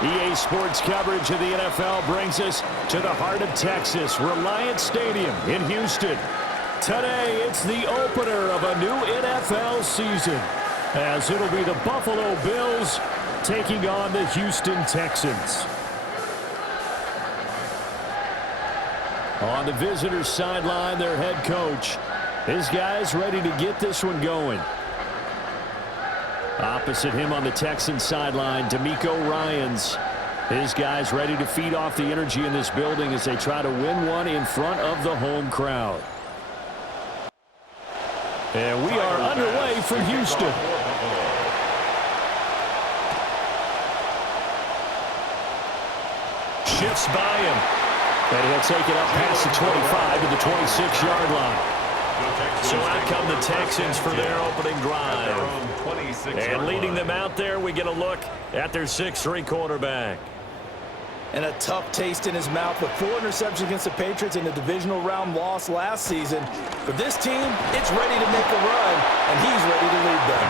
EA Sports coverage of the NFL brings us to the heart of Texas, Reliant Stadium in Houston. Today, it's the opener of a new NFL season, as it'll be the Buffalo Bills taking on the Houston Texans. On the visitors' sideline, their head coach. His guys ready to get this one going. Opposite him on the Texans sideline, DeMeco Ryans. His guys ready to feed off the energy in this building as they try to win one in front of the home crowd. And we are underway from Houston. Shifts by him. And he'll take it up past the 25 to the 26-yard line. So out come the Texans for their opening drive. And leading them out there, we get a look at their 6'3" quarterback. And a tough taste in his mouth with 4 interceptions against the Patriots in the divisional round loss last season. For this team, it's ready to make a run, and he's ready to lead them.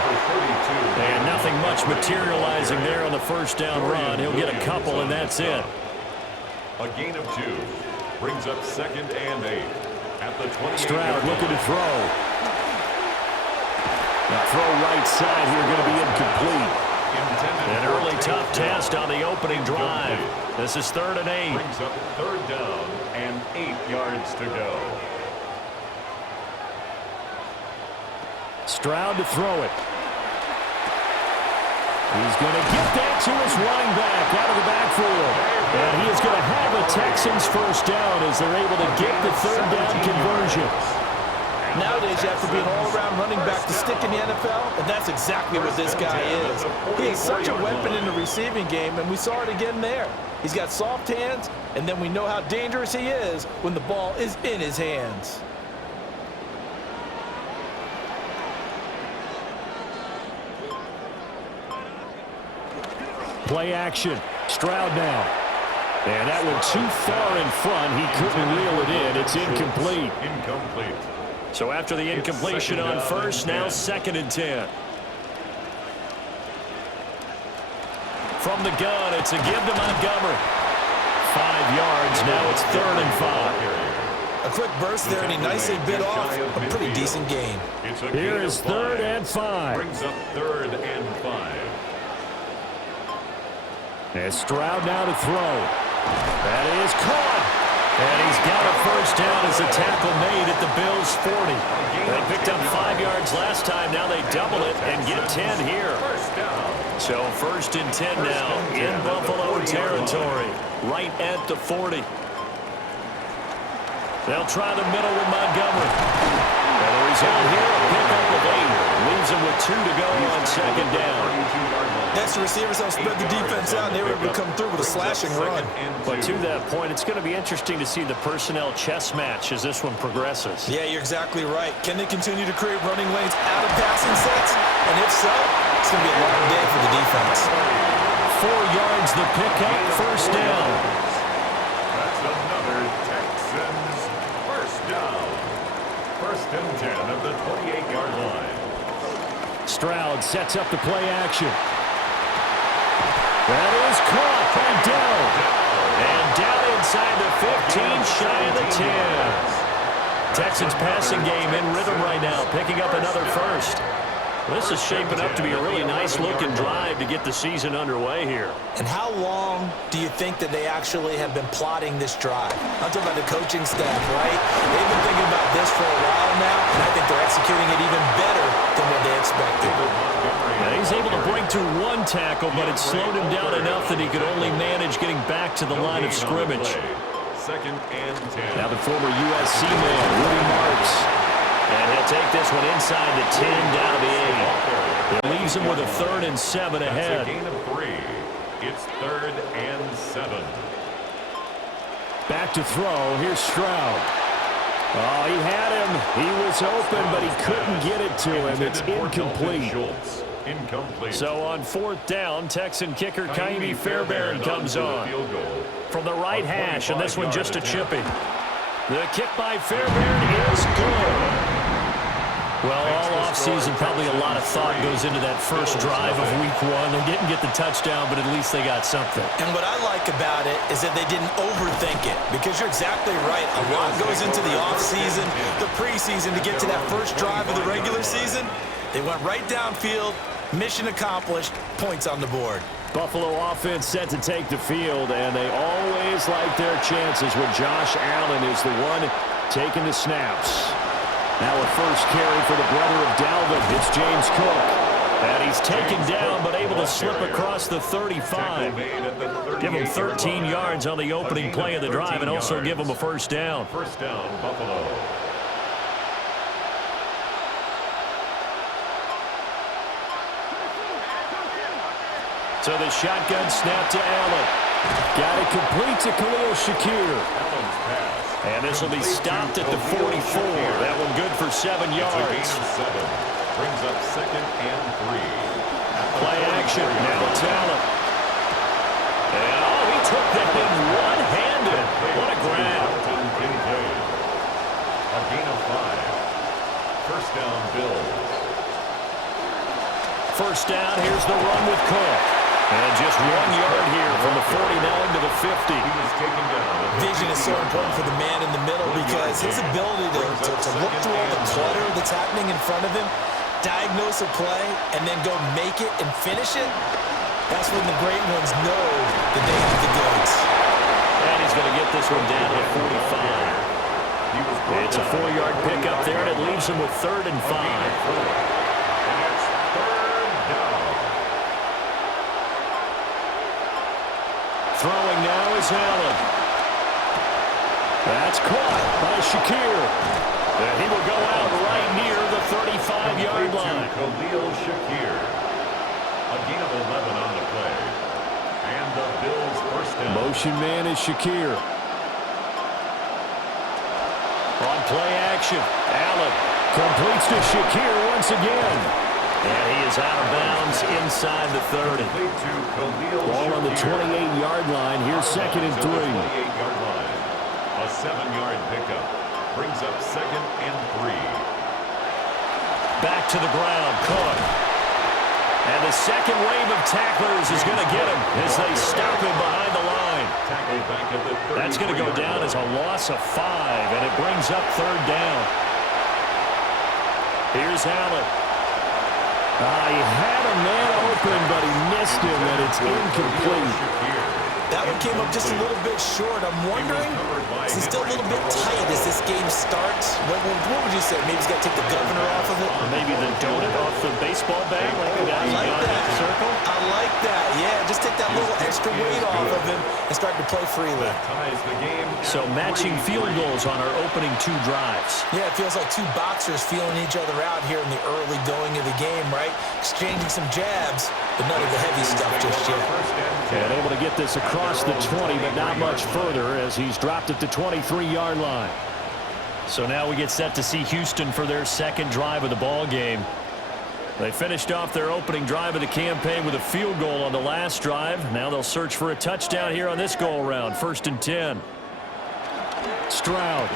And nothing much materializing there on the first down run. He'll get a couple, and that's it. A gain of 2 brings up 2nd and 8 at the 28. Stroud looking to throw. The throw right side here going to be incomplete. An early tough test on the opening drive. This is 3rd and 8. Brings up 3rd down and 8 yards to go. Stroud to throw it. He's going to get that to his running back out of the backfield. And he is going to have a Texans first down as they're able to get the 3rd down conversion. Nowadays, you have to be an all-around running back to stick in the NFL, and that's exactly what this guy is. He is such a weapon in the receiving game, and we saw it again there. He's got soft hands, and then we know how dangerous he is when the ball is in his hands. Play action. Stroud now. And that one too far in front. He couldn't reel it in. It's incomplete. Incomplete. So after the incompletion on first, now 2nd and 10. From the gun, it's a give to Montgomery. 5 yards. Now it's 3rd and 5. A quick burst there, and he nicely bit off a pretty decent gain. Here is 3rd and 5. Brings up 3rd and 5. And Stroud now to throw. That is caught. And he's got a first down as a tackle made at the Bills' 40. They picked up 5 yards last time. Now they double it and get 10 here. So 1st and 10 now in Buffalo territory, right at the 40. They'll try the middle with Montgomery. And the result here, a pickup of 8. Leaves him with 2 to go on 2nd down. Next, the receivers don't spread the defense out, and they were able to come through with a slashing run. But to that point, it's going to be interesting to see the personnel chess match as this one progresses. Yeah, you're exactly right. Can they continue to create running lanes out of passing sets? And if so, it's going to be a long day for the defense. 4 yards the pickup, first down. That's another Texans first down. 1st and 10 of the 28-yard line. Stroud sets up the play action. That is caught by Dell. And down inside the 15, shy of the 10. Texans passing game in rhythm right now, picking up another first. This is shaping up to be a really nice-looking drive to get the season underway here. And how long do you think that they actually have been plotting this drive? I'm talking about the coaching staff, right? They've been thinking about this for a while now, and I think they're executing it even better than what they expected. Now he's able to break through 1 tackle, but it slowed him down enough that he could only manage getting back to the line of scrimmage. 2nd and 10. Now the former USC man, Rudy Marks. And he'll take this one inside the 10, down to the 8. It leaves him with a 3rd and 7 ahead. That's a gain of 3. It's 3rd and 7. Back to throw. Here's Stroud. Oh, he had him. He was open, but he couldn't get it to him. It's incomplete. Incomplete. So on 4th down, Texan kicker Kaimi Fairbairn comes on from the right hash, and this one just a chippy. The kick by Fairbairn is good. Well, all offseason, probably a lot of thought goes into that first drive of week 1. They didn't get the touchdown, but at least they got something. And what I like about it is that they didn't overthink it, because you're exactly right. A lot goes into the offseason, the preseason to get to that first drive of the regular season. They went right downfield, mission accomplished, points on the board. Buffalo offense set to take the field, and they always like their chances when Josh Allen is the one taking the snaps. Now a first carry for the brother of Dalvin. It's James Cook. And he's taken down but able to slip across the 35. Give him 13 yards on the opening play of the drive and also give him a first down. First down, Buffalo. So the shotgun snap to Allen. Got it complete to Khalil Shakir. Allen's pass. And this will be stopped at the 44. That one good for 7 yards. Brings up second and 3. Play action. Now it's Allen. And he took that in one-handed. What a grab. A gain of 5. First down, Bills. First down. Here's the run with Cook. And just 1 yard here from the 49 to the 50. He was taken down. Vision is so important for the man in the middle, because his ability to look through all the clutter that's happening in front of him, diagnose a play, and then go make it and finish it, that's when the great ones know that they have the goods. And he's going to get this one down to the 45. It's a 4-yard pickup there, and it leaves him with 3rd and 5. Throwing now is Allen. That's caught by Shakir. And he will go out right near the 35-yard line. Khalil Shakir. A gain of 11 on the play. And the Bills first down. Motion man is Shakir. On play action, Allen completes to Shakir once again. And he is out of bounds inside the 30. Ball on the 28-yard line. Here's 2nd and 3. 28-yard line. A 7-yard pickup. Brings up 2nd and 3. Back to the ground, Cook. And the second wave of tacklers is going to get him as they stop him behind the line. That's going to go down as a loss of 5, and it brings up 3rd down. Here's Allen. He had a man open, but he missed him, and it's incomplete. That one came up just a little bit short. I'm wondering, is he still a little bit tight as this game starts? What would you say? Maybe he's got to take the governor off of it? Or maybe the donut off the baseball bat? I like that. Circle? I like that. Yeah, just take that little extra weight off of him and start to play freely. So matching field goals on our opening 2 drives. Yeah, it feels like 2 boxers feeling each other out here in the early going of the game, right? Exchanging some jabs, but none of the heavy stuff just yet. And able to get this across the 20, but not much further as he's dropped at the 23-yard line. So now we get set to see Houston for their 2nd drive of the ball game. They finished off their opening drive of the campaign with a field goal on the last drive. Now they'll search for a touchdown here on this go-around. 1st and 10. Stroud.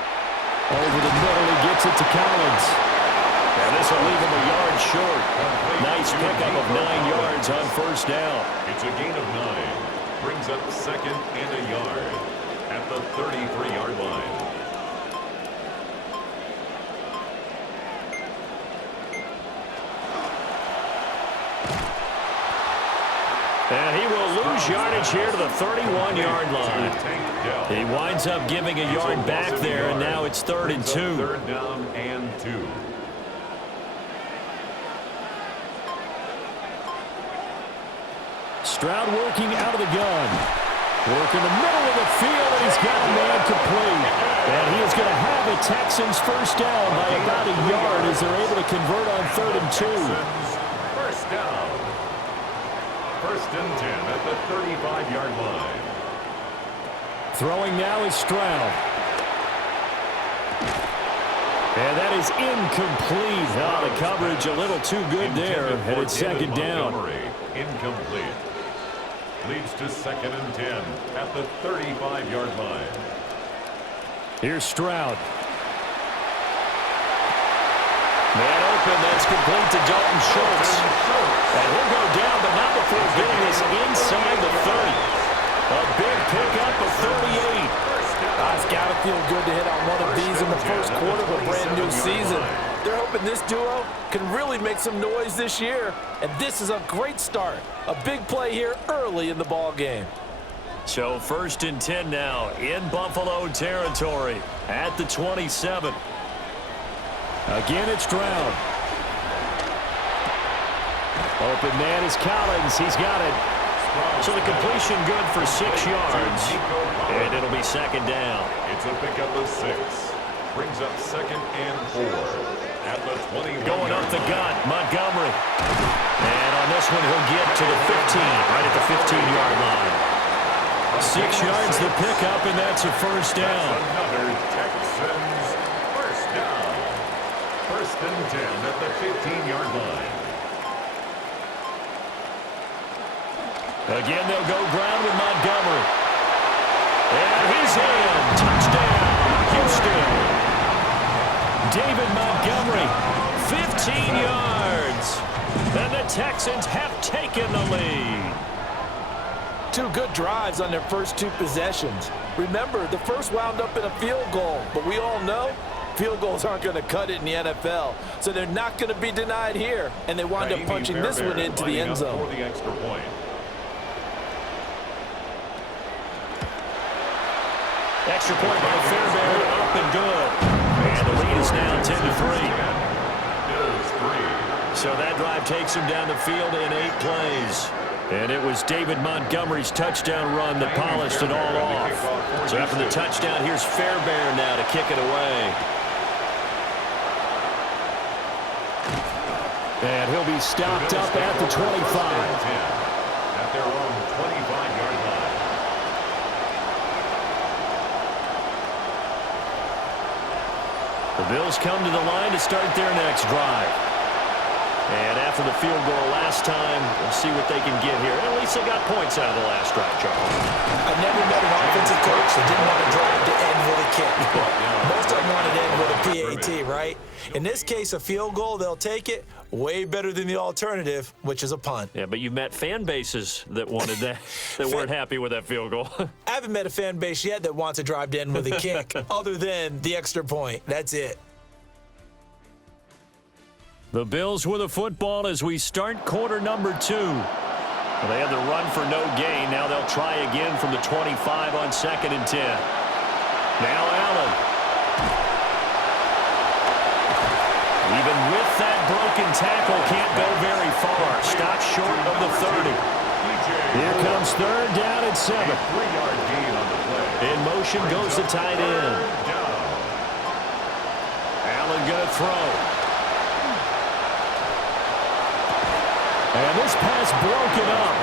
Over the middle, he gets it to Collins. And this will leave him a yard short. Nice pickup of 9 yards on 1st down. It's a gain of 9. Brings up 2nd and a yard at the 33-yard line. And he will lose yardage here to the 31-yard line. He winds up giving a yard back there, and now it's 3rd and 2. 3rd down and 2. Stroud working out of the gun. Work in the middle of the field, and he's got a man complete. And he is going to have the Texans first down by about a yard as they're able to convert on 3rd and 2. First down. 1st and 10 at the 35-yard line. Throwing now is Stroud. And that is incomplete. The coverage a little too good there, and it's 2nd down. Incomplete. Leads to 2nd and 10 at the 35-yard line. Here's Stroud. Man open. That's complete to Dalton Schultz. And he'll go down, but not before getting this inside the 30. A big pickup of 38. It's got to feel good to hit on one of these in the first quarter of a brand new season. They're hoping this duo can really make some noise this year, and this is a great start. A big play here early in the ball game. So 1st and 10 now in Buffalo territory at the 27. Again, it's Stroud. Open man is Collins. He's got it. So the completion good for 6 yards. And it'll be 2nd down. It's a pickup of 6. Brings up 2nd and 4. At the 21. Going up the gut, Montgomery. And on this one, he'll get to the 15, right at the 15-yard line. 6 yards the pickup, and that's a 1st down. Another Texans first down. 1st and 10 at the 15-yard line. Again, they'll go ground with Montgomery. And he's in. Touchdown, Houston. David Montgomery, 15 yards. And the Texans have taken the lead. 2 good drives on their first 2 possessions. Remember, the first wound up in a field goal, but we all know field goals aren't going to cut it in the NFL, so they're not going to be denied here, and they wind up punching this one into the end zone. For the extra point. Extra point by Fairbairn, up and good. And the lead is now 10-3. So that drive takes him down the field in 8 plays. And it was David Montgomery's touchdown run that polished it all off. So after the touchdown, here's Fairbairn now to kick it away. And he'll be stopped up at the 25. At their own 25-yard line. The Bills come to the line to start their next drive. And after the field goal last time, we'll see what they can get here. At least they got points out of the last drive, Charles. I've never met an offensive coach that didn't want to drive to end with a kick. Most of them wanted to end with a PAT, right? In this case, a field goal, they'll take it. Way better than the alternative, which is a punt. Yeah, but you've met fan bases that wanted that, that weren't happy with that field goal. I haven't met a fan base yet that wants to drive to end with a kick, other than the extra point. That's it. The Bills with the football as we start quarter number 2. Well, they had the run for no gain. Now they'll try again from the 25 on 2nd and 10. Now Allen. Even with that broken tackle, can't go very far. Stopped short of the 30. Here comes 3rd down and 7. 3-yard gain on the play. In motion goes the tight end. Allen going to throw. And this pass broken up.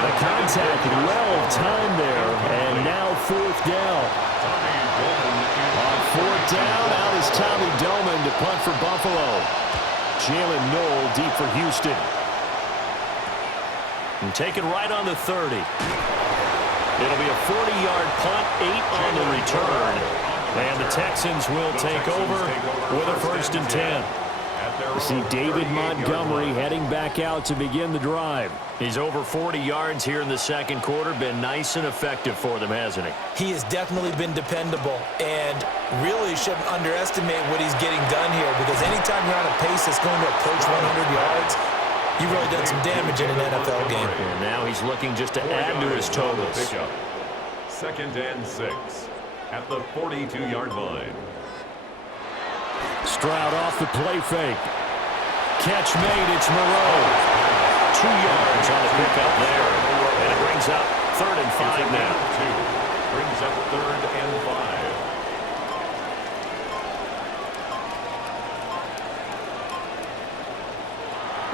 And a contact well timed there. And now 4th down. On 4th down, out is Tommy Doman to punt for Buffalo. Jalen Knoll deep for Houston. And taken right on the 30. It'll be a 40-yard punt, 8 on the return. And the Texans will take over with a 1st and 10. You see David Montgomery heading back out to begin the drive. He's over 40 yards here in the 2nd quarter. Been nice and effective for them, hasn't he? He has definitely been dependable, and really shouldn't underestimate what he's getting done here, because anytime you're on a pace that's going to approach 100 yards, you've really done some damage in an NFL game. And now he's looking just to add to his totals. 2nd and 6 at the 42-yard line. Stroud off the play fake. Catch made, it's Moreau. 2 yards on the pickup there. And it brings up 3rd and 5 now. Brings up 3rd and 5.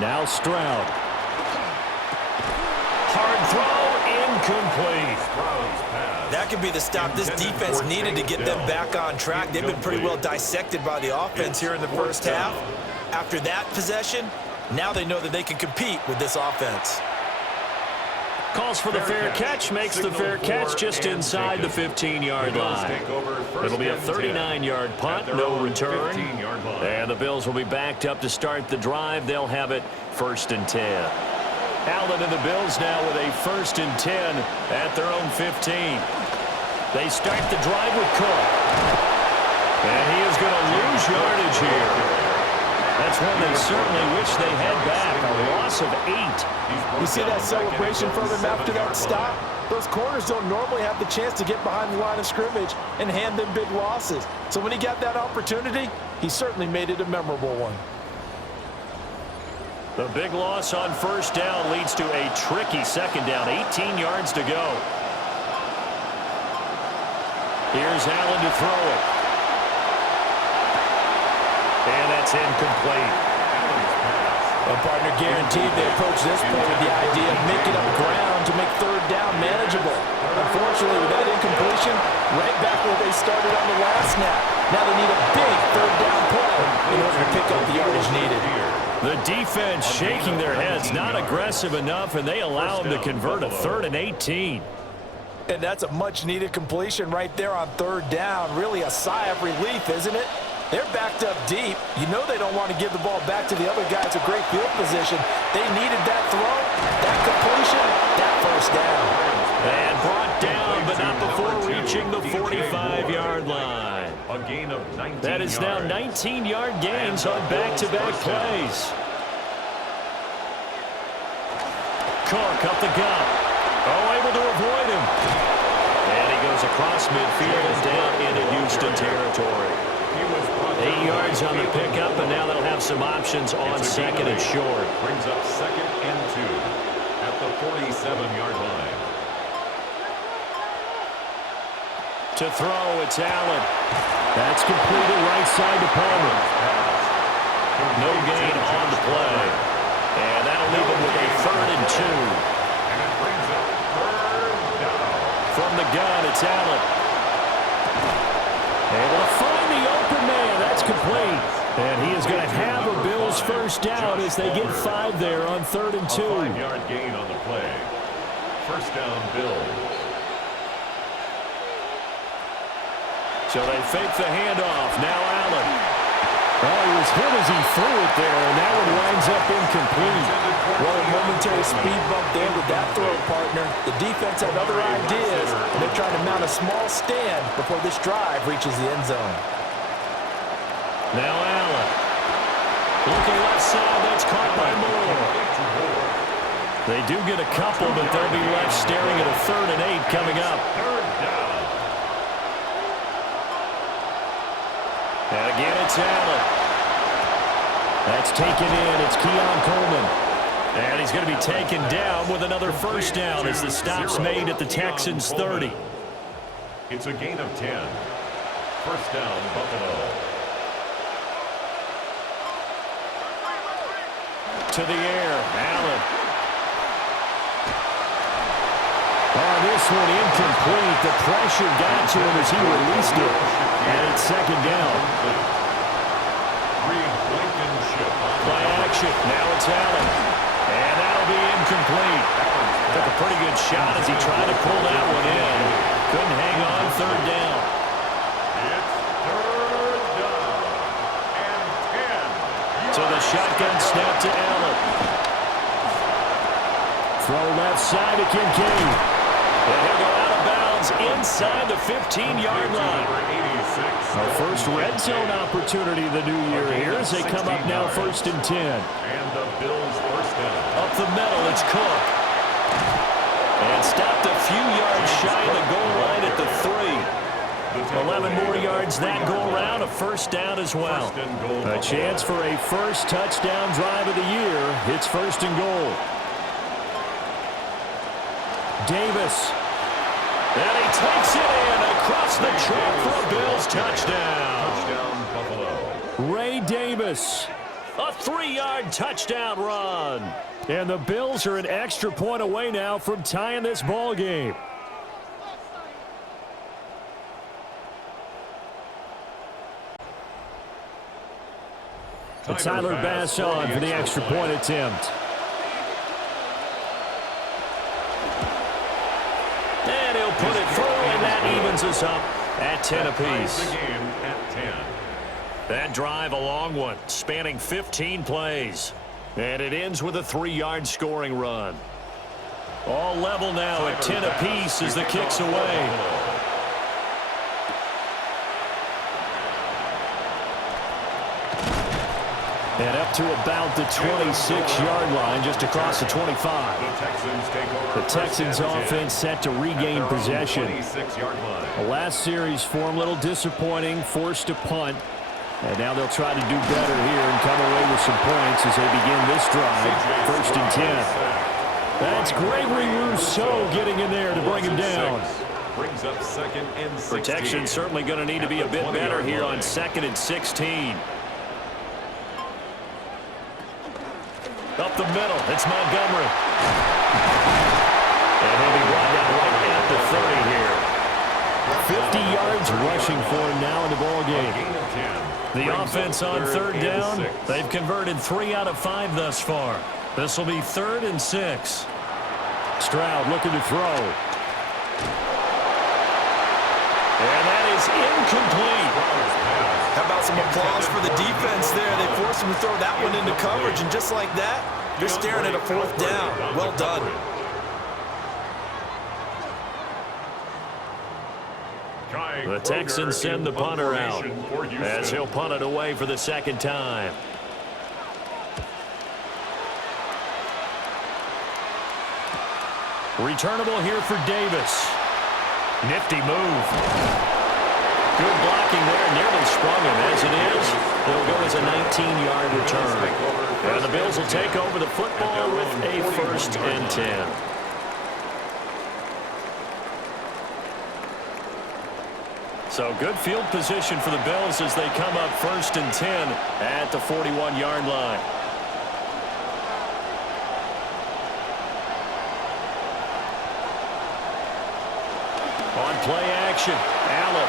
Now Stroud. Hard throw, incomplete. That could be the stop this defense needed to get them back on track. They've been pretty well dissected by the offense here in the first half. After that possession, now they know that they can compete with this offense. Calls for the fair catch, makes the fair catch just inside the 15-yard line. It'll be a 39-yard punt, no return. And the Bills will be backed up to start the drive. They'll have it 1st and 10. Allen and the Bills now with a 1st and 10 at their own 15. They start the drive with Cook. And he is going to lose yardage here. That's one they certainly wish they had back. A loss of 8. You see that celebration from him after that stop? Those corners don't normally have the chance to get behind the line of scrimmage and hand them big losses. So when he got that opportunity, he certainly made it a memorable one. The big loss on 1st down leads to a tricky 2nd down. 18 yards to go. Here's Allen to throw it. And that's incomplete. A partner guaranteed they approach this point with the idea of making up ground to make 3rd down manageable. Unfortunately, with that incompletion, right back where they started on the last snap. Now they need a big 3rd down play in order to pick up the yardage needed. The defense shaking their heads, not aggressive enough, and they allow them to convert a 3rd and 18. And that's a much-needed completion right there on 3rd down. Really a sigh of relief, isn't it? They're backed up deep. You know they don't want to give the ball back to the other guys a great field position. They needed that throw, that completion, that 1st down. And brought down, but not before reaching the 45-yard line. A gain of 19 That is now 19-yard gains on back-to-back plays. Cook up the gut. Oh, able to avoid him. And he goes across midfield and down into Houston territory. 8 yards on the pickup, and now they'll have some options on 2nd and short. Brings up 2nd and 2 at the 47-yard line. To throw, it's Allen. That's completed right side to Palmer. No gain on the play. And that'll leave him with a 3rd and 2. And it brings up 3rd down. From the gun, it's Allen. Able to find the open man. That's complete. And he is going to have a Bills 1st down as they get 5 there on 3rd and 2. A 5-yard gain on the play. 1st down, Bills. So they fake the handoff. Now Allen. Oh, he was hit as he threw it there, and that one winds up incomplete. Well, a momentary speed bump there with that throw, partner. The defense had other ideas, and they're trying to mount a small stand before this drive reaches the end zone. Now Allen. Looking left side, that's caught by Moore. They do get a couple, but they'll be left staring at a 3rd and 8 coming up. 3rd down. And again, it's Allen. That's taken in. It's Keon Coleman. And he's going to be taken down with another 1st down as the stop's made at the Texans' 30. It's a gain of 10. 1st down, Buffalo. To the air, Allen. Oh, this one incomplete. The pressure got to him as he released it. And it's 2nd down. Play action. Now it's Allen. And that'll be incomplete. Took a pretty good shot as he tried to pull that one in. Couldn't hang on 3rd down. It's 3rd down and 10. So the shotgun snap to Allen. Throw left side to Kincaid. And he'll go out of bounds inside the 15-yard line. Our first red zone opportunity of the new year here as they come up now 1st and 10. And the Bills 1st down. Up the middle, it's Cook. And stopped a few yards shy of the goal line at the 3. 11 more yards that go around, a 1st down as well. A chance for a first touchdown drive of the year. It's 1st and goal. Davis. And he takes it in across the track for a Bills touchdown. Touchdown, Buffalo. Ray Davis. A 3-yard touchdown run. And the Bills are an extra point away now from tying this ball game. Tyler Bass on for the extra point attempt. opens us up at 10 apiece. The game at 10. That drive, a long one, spanning 15 plays. And it ends with a 3-yard scoring run. All level now at 10 apiece as the kick's away. And up to about the 26-yard line, just across the 25. The Texans offense set to regain possession. The last series for them, a little disappointing, forced to punt. And now they'll try to do better here and come away with some points as they begin this drive. First and 10. That's Gregory Rousseau getting in there to bring him down. Brings up 2nd and 16. Protection certainly going to need to be a bit better here on 2nd and 16. Up the middle, it's Montgomery. And he'll be brought down right at the 30 here. 50 yards rushing for him now in the ball game. The offense on 3rd down, they've converted 3 out of 5 thus far. This will be 3rd and 6. Stroud looking to throw. And that is incomplete. How about some applause for the defense there? They forced him to throw that one into coverage, and just like that, you're staring at a 4th down. Well done. The Texans send the punter out as he'll punt it away for the 2nd time. Returnable here for Davis. Nifty move. Good blocking there, nearly sprung him. As it is, it'll go as a 19-yard return. And the Bills will take over the football with a 1st and 10. So good field position for the Bills as they come up 1st and 10 at the 41-yard line. On play action, Allen.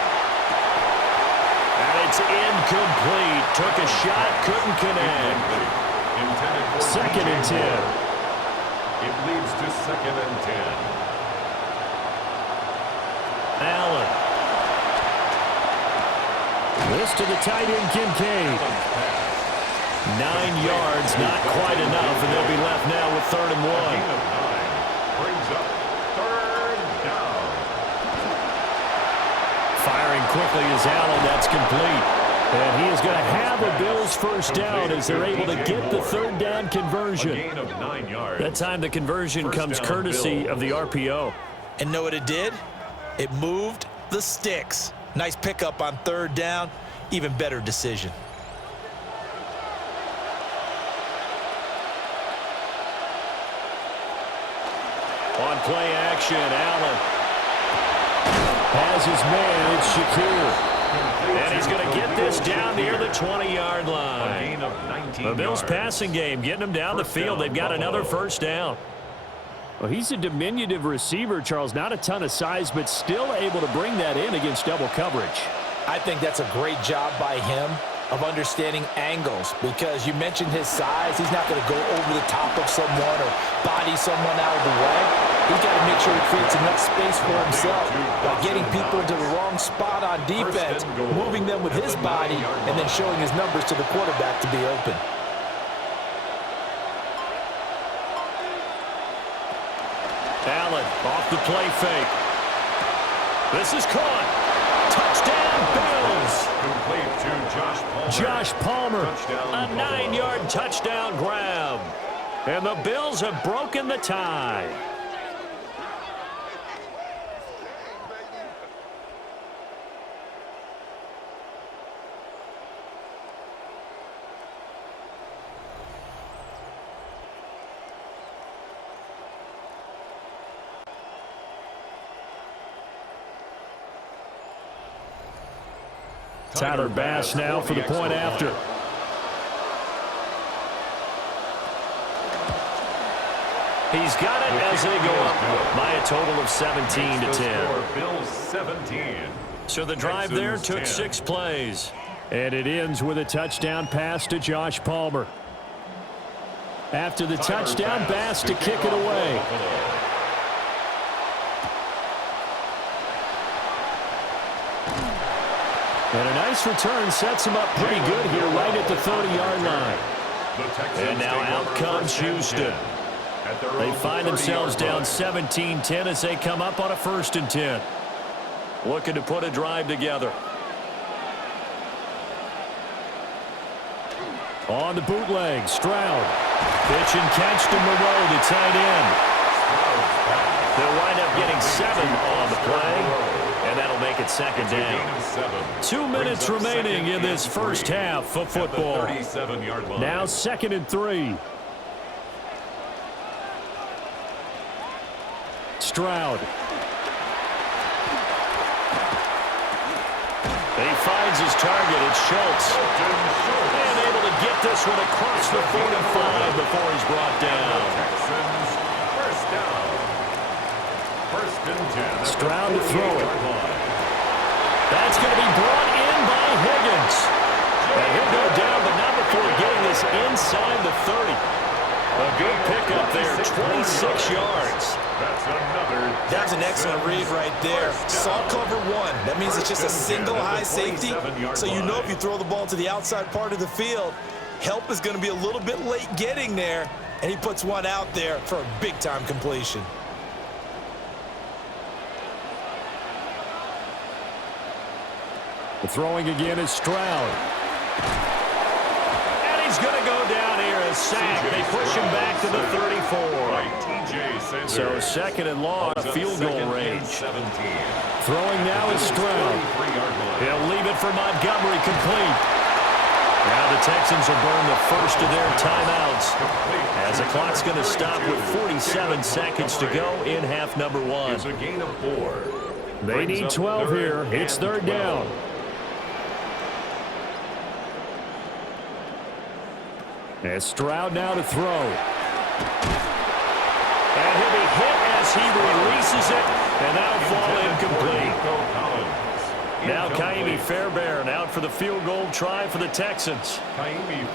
And it's incomplete. Took a shot, couldn't connect. 2nd and 10. It leads to 2nd and 10. Allen. This to the tight end, Kincaid. 9 yards, not quite enough, and they'll be left now with 3rd and 1. Brings up 3rd down. Firing quickly is Allen. That's complete. And he is going to have a Bills 1st down as they're able to get the 3rd down conversion. A gain of 9 yards. That time the conversion comes courtesy of the RPO. And know what it did? It moved the sticks. Nice pickup on 3rd down. Even better decision. On play action, Allen has his man. It's Shakir. And he's going to get this down near the 20-yard line. The Bills passing game, getting them down the field. They've got another 1st down. Well, he's a diminutive receiver, Charles. Not a ton of size, but still able to bring that in against double coverage. I think that's a great job by him of understanding angles, because you mentioned his size. He's not going to go over the top of someone or body someone out of the way. He's got to make sure he creates enough space for himself by getting people into the wrong spot on defense, moving them with his body, and then showing his numbers to the quarterback to be open. Allen off the play fake. This is caught. Touchdown, Bills. Complete to Josh Palmer, a 9-yard touchdown grab. And the Bills have broken the tie. Tyler Bass now for the point after. He's got it as they go up by a total of 17 to 10. Bills 17. So the drive there took 6 plays. And it ends with a touchdown pass to Josh Palmer. After the touchdown, Bass to kick it away. And a nice return sets him up pretty good here right at the 30-yard line. And now out comes Houston. They find themselves down 17-10 as they come up on a 1st and 10. Looking to put a drive together. On the bootleg, Stroud. Pitch and catch to Moreau, the tight end. They'll wind up getting 7 on the play, and that'll make it 2nd down. 2 minutes remaining in this first half of football. Now 2nd and 3. Stroud. He finds his target. It's Schultz. And able to get this one across the 45 before he's brought down. First down. 1st and 10. Stroud to throw it. That's going to be brought in by Higgins. And he'll go down, but not before getting this inside the 30. A good pickup there, 26 yards. That's an excellent read right there. Saw cover 1. That means it's just a single high safety. So you know if you throw the ball to the outside part of the field, help is going to be a little bit late getting there. And he puts one out there for a big-time completion. The throwing again is Stroud. And he's going to go down here, a sack. They push him back to the 34. So 2nd and long, field goal range. Throwing now is Stroud. He'll leave it for Montgomery, complete. Now the Texans will burn the first of their timeouts as the clock's going to stop with 47 seconds to go in half number 1. They need 12 here. It's 3rd down. As Stroud now to throw. And he'll be hit as he releases it, and that'll fall incomplete. Now Kaimi Fairbairn out for the field goal try for the Texans.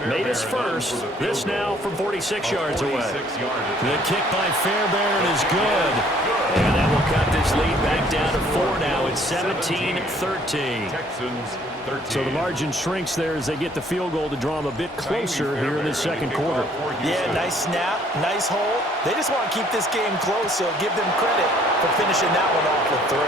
Made his first. This now from 46 yards away. The kick by Fairbairn is good. And that will cut this lead back down to 4 now. It's 17-13. So the margin shrinks there as they get the field goal to draw them a bit closer here in the 2nd quarter. Yeah, nice snap, nice hold. They just want to keep this game close, so give them credit for finishing that one off with 3.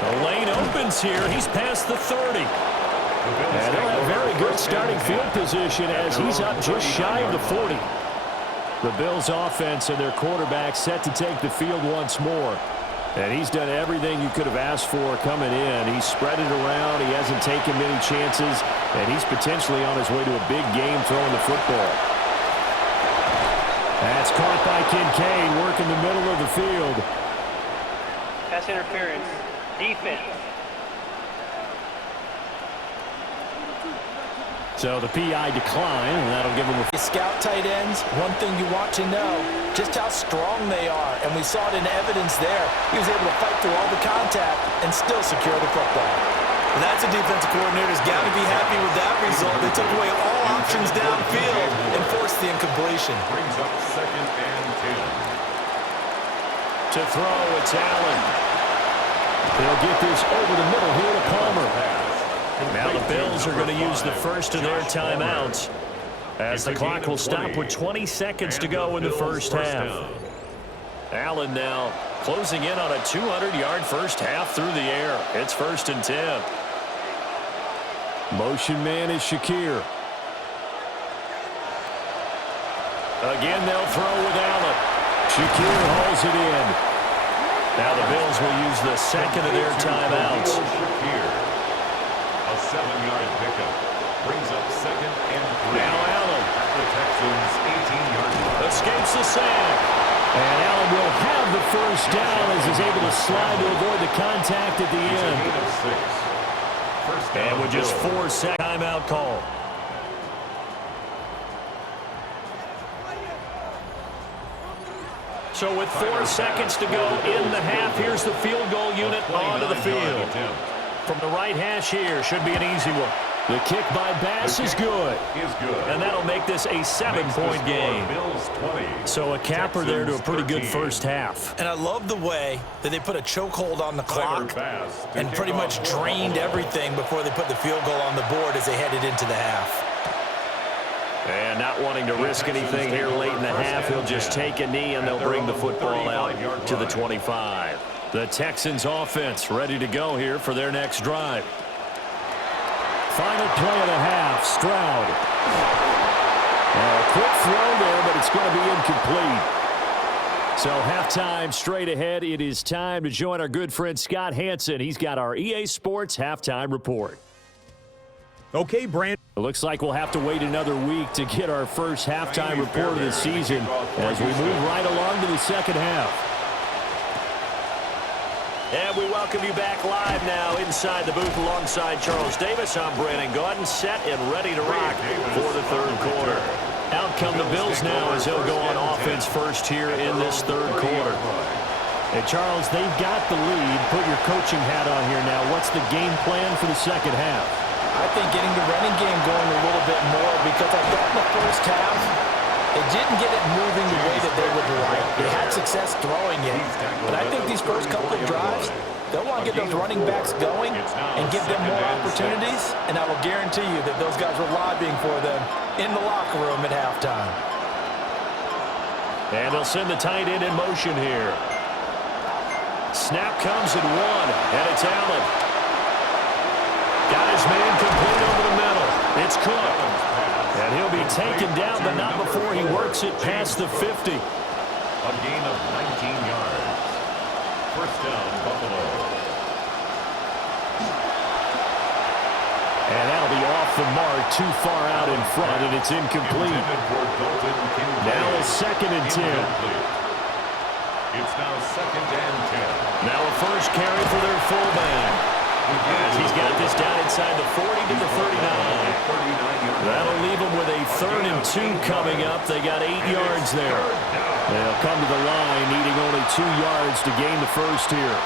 The lane opens here. He's past the 30. And they'll have very good starting field position as he's up just shy of the 40. The Bills offense and their quarterback set to take the field once more. And he's done everything you could have asked for coming in. He's spread it around. He hasn't taken many chances. And he's potentially on his way to a big game throwing the football. That's caught by Kincaid, working the middle of the field. Pass interference. Defense. So the PI decline, and that'll give him a... Scout tight ends, one thing you want to know, just how strong they are. And we saw it in evidence there. He was able to fight through all the contact and still secure the football. And that's a defensive coordinator's got to be happy with that result. They took away all options downfield and forced the incompletion. Brings up 2nd and 10. To throw, it's Allen. They'll get this over the middle here to Palmer. Now the Bills are going to use the first of their timeouts as the clock will stop with 20 seconds to go in the first half. Allen now closing in on a 200-yard first half through the air. It's 1st and 10. Motion man is Shakir. Again, they'll throw with Allen. Shakir hauls it in. Now the Bills will use the 2nd of their timeouts. A 7-yard pickup brings up 2nd and 3. Now Allen. The Texans 18-yard line. Escapes the sack. And Allen will have the first down as he's able to slide to avoid the contact at the end. And with just 4 seconds, timeout call. So with 4 seconds to go in the half, here's the field goal unit onto the field. From the right hash here, should be an easy one. The kick by Bass is good. And that'll make this a 7-point game. So a capper there to a pretty good first half. And I love the way that they put a chokehold on the clock and pretty much drained everything before they put the field goal on the board as they headed into the half. And not wanting to risk anything here late in the half, he'll just take a knee and they'll bring the football out to the 25. The Texans offense ready to go here for their next drive. Final play of the half, Stroud. A quick throw there, but it's going to be incomplete. So halftime straight ahead. It is time to join our good friend Scott Hansen. He's got our EA Sports halftime report. Okay, Brandon. It looks like we'll have to wait another week to get our first halftime report of the season as we move right along to the second half. And we welcome you back live now inside the booth alongside Charles Davis. I'm Brandon Gaudin, set and ready to rock for the third quarter. Out come the Bills now as they'll go on offense first here in this third quarter. And Charles, they've got the lead. Put your coaching hat on here now. What's the game plan for the second half? I think getting the running game going a little bit more because I thought in the first half, they didn't get it moving the way that they would like. They had success throwing it, but I think these first couple of drives, they'll want to get those running backs going and give them more opportunities, and I will guarantee you that those guys were lobbying for them in the locker room at halftime. And they'll send the tight end in motion here. Snap comes at one, and it's Allen. Got his man complete over the middle. It's Cook. And he'll be taken down, but not before he works it past the 50. A gain of 19 yards. First down, Buffalo. And that'll be off the mark, too far out in front, and it's incomplete. Now a 2nd and 10. It's now 2nd and 10. Now a first carry for their fullback. As he's got this down inside the 40 to the 39. That'll leave them with a 3rd and 2 coming up. They got 8 yards there. They'll come to the line, needing only 2 yards to gain the first here.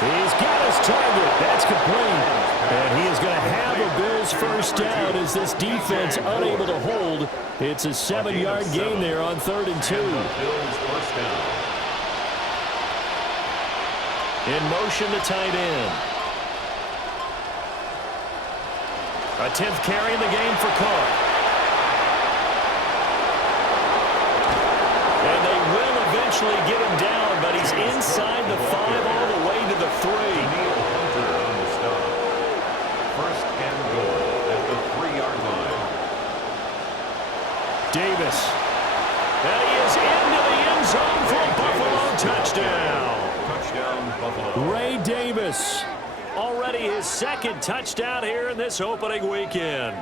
He's got his target. That's complete. And he is going to have a Bills first down as this defense unable to hold. It's a 7-yard gain there on 3rd and 2. In motion, the tight end. A 10th carry in the game for Cook. And they will eventually get him down, but he's inside the 5 all the way to the 3. First and goal at the 3-yard line. Davis. And he is into the end zone for a Buffalo touchdown. Touchdown, Buffalo. Ray Davis. Already his 2nd touchdown here in this opening weekend.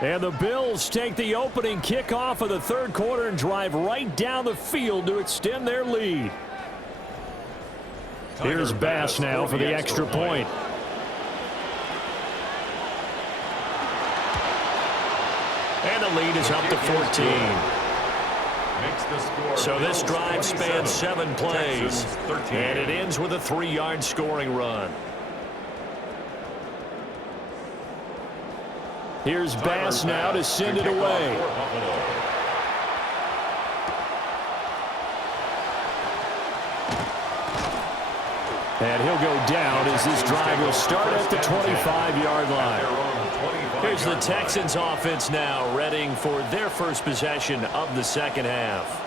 And the Bills take the opening kickoff of the third quarter and drive right down the field to extend their lead. Here's Bass now for the extra point. And the lead is up to 14. So this drive spans 7 plays. And it ends with a 3-yard scoring run. Here's Bass now to send it away. And he'll go down as this drive will start at the 25-yard line. Here's the Texans offense now, readying for their first possession of the second half.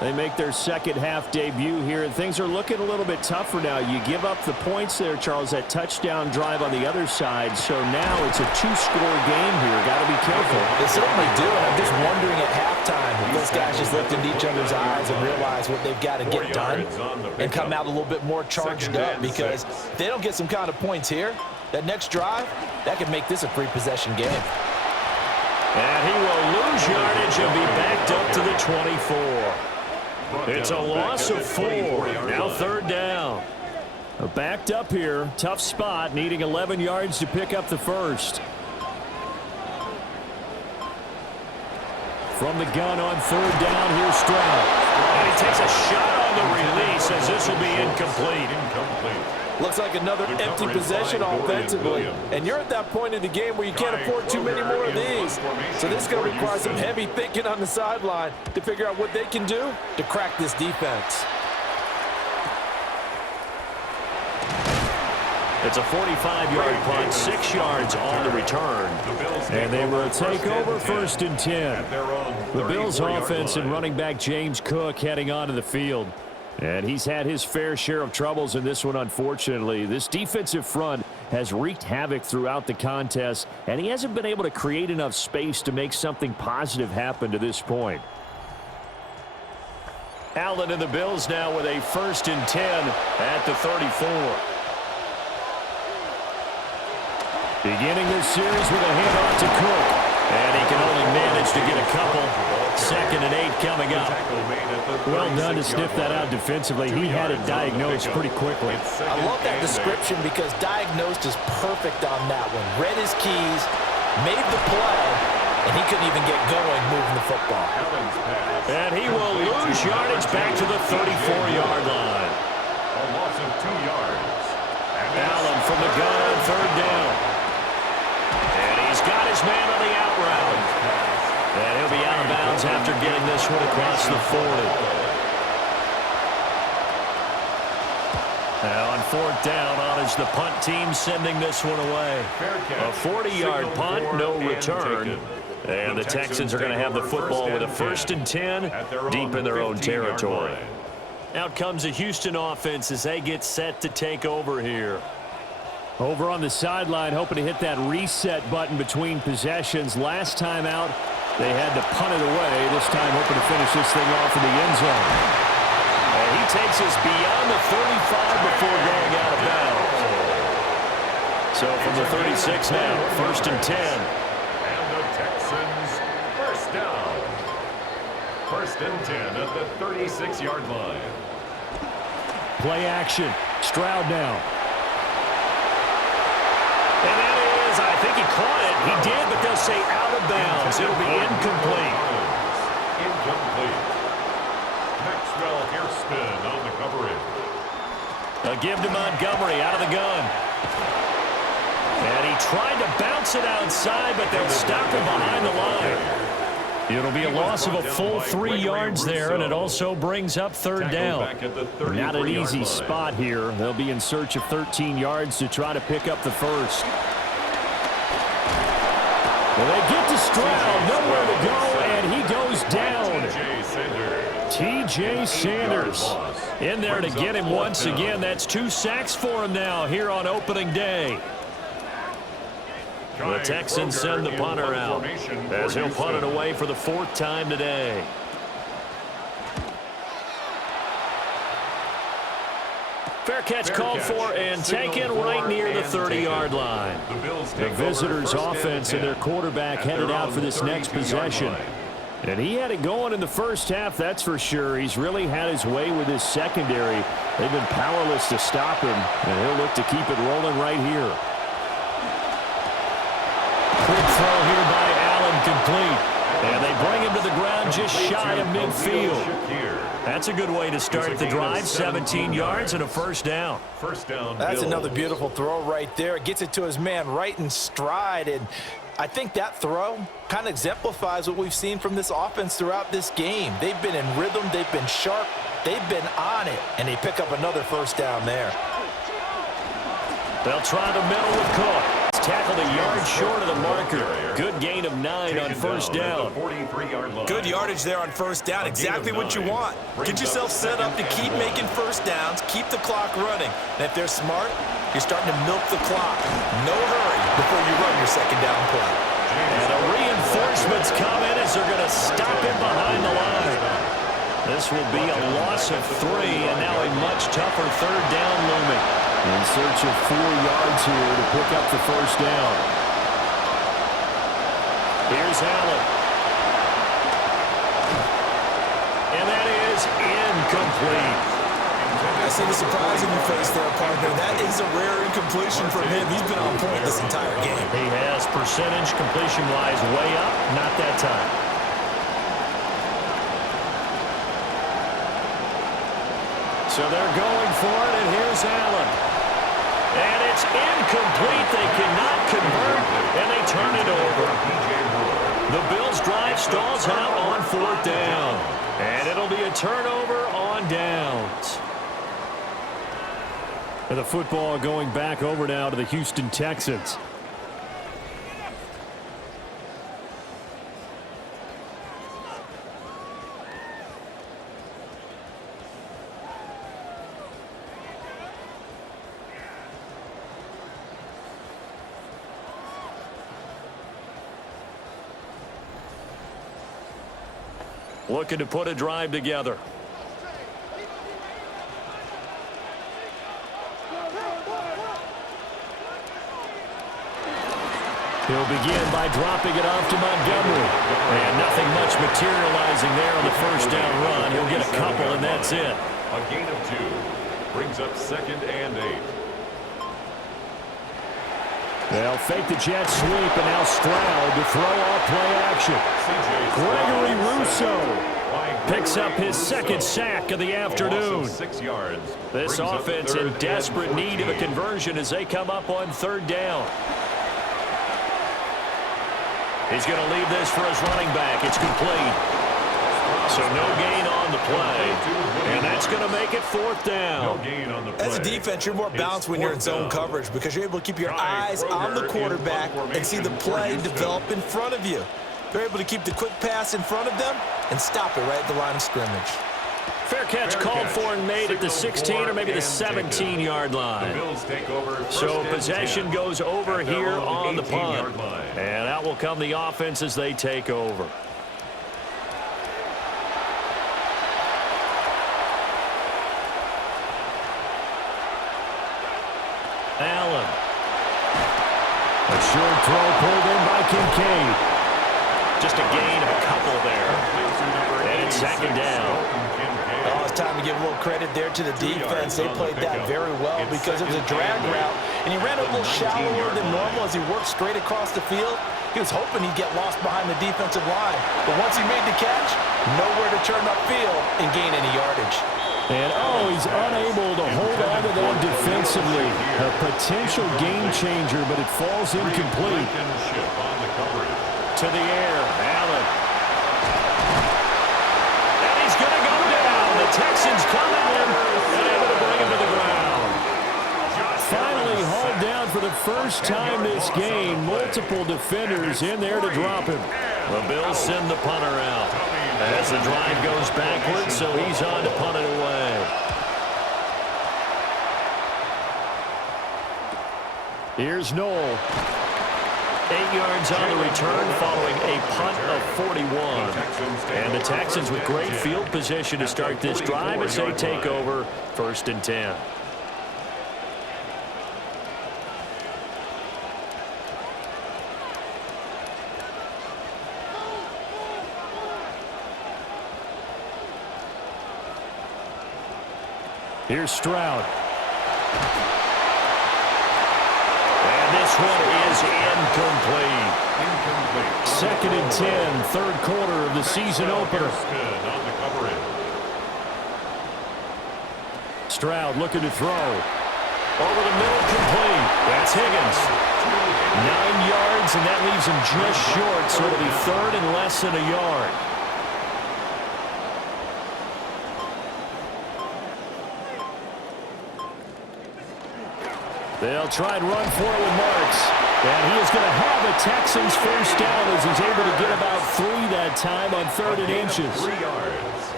They make their second half debut here, and things are looking a little bit tougher now. You give up the points there, Charles, that touchdown drive on the other side. So now it's a 2-score game here. Got to be careful. They certainly do, and I'm just wondering at halftime if those guys just looked into each other's eyes and realize what they've got to get done and come out a little bit more charged up, because if they don't get some kind of points here, that next drive, that could make this a 3-possession game. And he will lose yardage and be backed up to the 24. It's a loss of 4. Now 3rd down. Backed up here. Tough spot. Needing 11 yards to pick up the first. From the gun on third down, here's Stroud. And he takes a shot on the release as this will be incomplete. Looks like another empty possession offensively. And you're at that point in the game where you can't afford too many more of these. So this is going to require some heavy thinking on the sideline to figure out what they can do to crack this defense. It's a 45-yard punt, 6 yards on the return. And they will take over 1st and 10. The Bills' offense and running back James Cook heading onto the field. And he's had his fair share of troubles in this one, unfortunately. This defensive front has wreaked havoc throughout the contest, and he hasn't been able to create enough space to make something positive happen to this point. Allen and the Bills now with a 1st and 10 at the 34. Beginning this series with a handoff to Cook. And he can only manage to get a couple. 2nd and 8 coming up. Well done to sniff that out defensively. He had it diagnosed pretty quickly. I love that description because diagnosed is perfect on that one. Read his keys, made the play, and he couldn't even get going moving the football. And he will lose yardage back to the 34-yard line. A loss of 2 yards. Allen from the gun on third down. And he's got his man on the out route. And he'll be out of bounds after getting this one across the 40. Now on 4th down, honors the punt team sending this one away. A 40-yard punt, no return. And the Texans are going to have the football with a 1st and 10 deep in their own territory. Out comes the Houston offense as they get set to take over here. Over on the sideline, hoping to hit that reset button between possessions. Last time out, they had to punt it away. This time hoping to finish this thing off in the end zone. And he takes us beyond the 35 before going out of bounds. So from the 36 now, 1st and 10. And the Texans, 1st down. 1st and 10 at the 36-yard line. Play action. Stroud now. And that is, I think he caught it. He did, but they'll say out of bounds. It'll be incomplete. Incomplete. Maxwell Hairston on the coverage. A give to Montgomery out of the gun. And he tried to bounce it outside, but they'll stop him behind the line. It'll be a loss of a full 3 yards there, and it also brings up 3rd down. Not an easy spot here. They'll be in search of 13 yards to try to pick up the 1st. Well, they get to Stroud, nowhere to go, and he goes down. T.J. Sanders in there to get him once again. That's 2 sacks for him now here on opening day. The Texans send the punter out as he'll punt it away for the 4th time today. Fair catch called for and taken right near the 30-yard line. The visitors' offense and their quarterback headed out for this next possession. And he had it going in the first half, that's for sure. He's really had his way with his secondary. They've been powerless to stop him, and he'll look to keep it rolling right here. Quick throw here by Allen, complete. And they bring him to the ground just shy of midfield. That's a good way to start the drive. 17 yards and a 1st down. That's another beautiful throw right there. Gets it to his man right in stride. And I think that throw kind of exemplifies what we've seen from this offense throughout this game. They've been in rhythm. They've been sharp. They've been on it. And they pick up another 1st down there. They'll try the middle with Cook. Tackled a yard short of the marker. Good gain of 9 on 1st down. Good yardage there on 1st down. Exactly what you want. Get yourself set up to keep making 1st downs. Keep the clock running. And if they're smart, you're starting to milk the clock. No hurry before you run your 2nd down play. And the reinforcements come in as they're going to stop him behind the line. This will be a loss of 3, and now a much tougher 3rd down looming. In search of 4 yards here to pick up the 1st down. Here's Allen. And that is incomplete. I see the surprise in your face there, partner. That is a rare incompletion from him. He's been on point this entire game. He has percentage completion-wise way up. Not that time. So they're going for it, and here's Allen. And it's incomplete. They cannot convert, and they turn it over. The Bills' drive stalls out on 4th down. And it'll be a turnover on downs. And the football going back over now to the Houston Texans. Looking to put a drive together. He'll begin by dropping it off to Montgomery. And nothing much materializing there on the first down run. He'll get a couple, and that's it. A gain of 2. Brings up 2nd and 8. They'll fake the jet sweep, and now Stroud to throw off play action. Gregory Rousseau picks up his 2nd sack of the afternoon. 6 yards. This offense in desperate need of a conversion as they come up on 3rd down. He's going to leave this for his running back. It's complete. So no gain on the play. And that's going to make it 4th down. No gain on the play. As a defense, you're more balanced when you're in zone coverage because you're able to keep your eyes on the quarterback and see the play develop in front of you. They're able to keep the quick pass in front of them and stop it right at the line of scrimmage. Fair catch called for and made at the 16 or maybe the 17-yard line. So possession goes over here on the punt. And out will come the offense as they take over. Allen. A short throw pulled in by Kincaid. Just a gain of a couple there. And it's 2nd down. Oh, it's time to give a little credit there to the defense. They played that very well because it was a drag route, and he ran a little shallower than normal as he worked straight across the field. He was hoping he'd get lost behind the defensive line, but once he made the catch, nowhere to turn upfield and gain any yardage. And, he's unable to hold on to that defensively. A potential game changer, but it falls incomplete. To the air, Allen. And he's going to go down. The Texans come at him and able to bring him to the ground. Finally hauled down for the first time this game. Multiple defenders in there to drop him. The Bills send the punter out as the drive goes backwards, so he's on to punt it away. Here's Noel. 8 yards on the return following a punt of 41. And the Texans with great field position to start this drive as they take over 1st and 10. Here's Stroud. And this one is incomplete. 2nd and 10, 3rd quarter of the season opener. Stroud looking to throw. Over the middle, complete. That's Higgins. 9 yards, and that leaves him just short, so it'll be 3rd and less than a yard. They'll try and run for it with Marks. And he is going to have a Texans first down as he's able to get about 3 that time on 3rd and inches. 3 yards.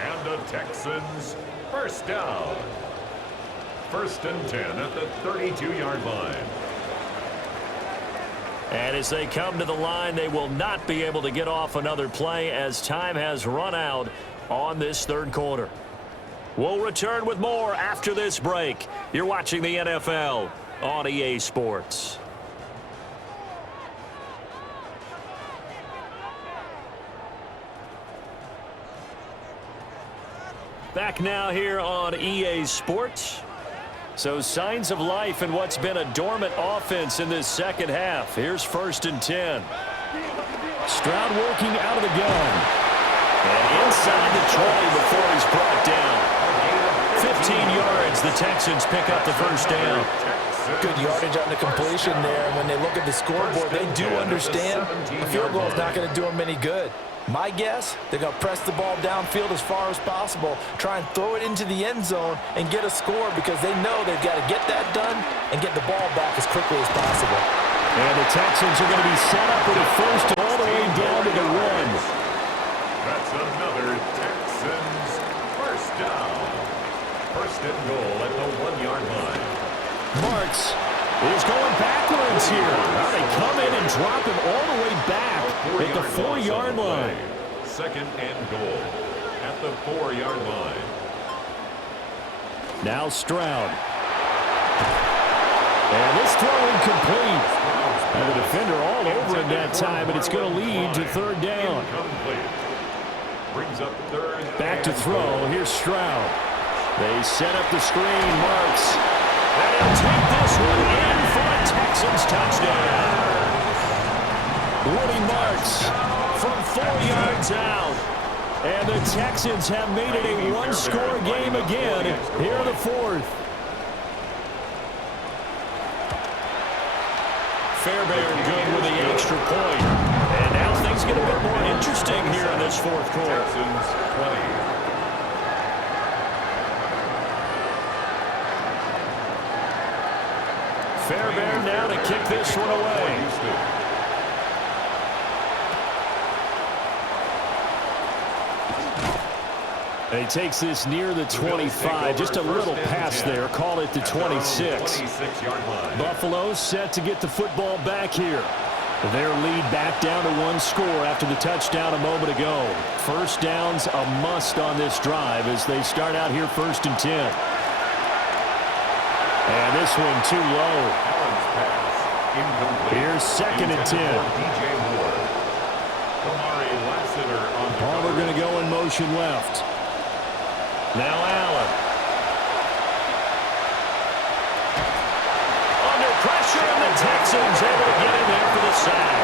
And the Texans first down. 1st and 10 at the 32-yard line. And as they come to the line, they will not be able to get off another play as time has run out on this 3rd quarter. We'll return with more after this break. You're watching the NFL on EA Sports. Back now here on EA Sports. So signs of life in what's been a dormant offense in this 2nd half. Here's 1st and 10. Stroud working out of the gun. And inside the 20 before he's brought down. 15 yards. The Texans pick up the first down. Good yardage on the completion there. And when they look at the scoreboard, they do understand a field goal is not going to do them any good. My guess, they're going to press the ball downfield as far as possible, try and throw it into the end zone and get a score because they know they've got to get that done and get the ball back as quickly as possible. And the Texans are going to be set up with a first all the way down to the 1. That's another Texans first down. First and goal at the 1-yard line. Marks is going backwards here. Now they come in and drop him all the way back at the 4-yard line. Second and goal at the 4-yard line. Now Stroud. And this throw incomplete. And the defender all over him that time, but it's going to lead to third down. Brings up third. Back to throw. Here's Stroud. They set up the screen. Marks. And he'll take this one in for a Texans touchdown. Woody Marks from 4 yards out. And the Texans have made it a one-score game again here in the fourth. Fairbairn good with the extra point. And now things get a bit more interesting here in this fourth quarter. Texans 20. Fairbairn now to kick this one away. And he takes this near the 25. Just a little pass there. Call it the 26. Buffalo set to get the football back here. Their lead back down to 1 score after the touchdown a moment ago. First down's a must on this drive as they start out here first and 10. And this one too low. Here's second and 10. Palmer going to go in motion left. Now Allen. Under pressure, and the Texans able to get in there for the sack.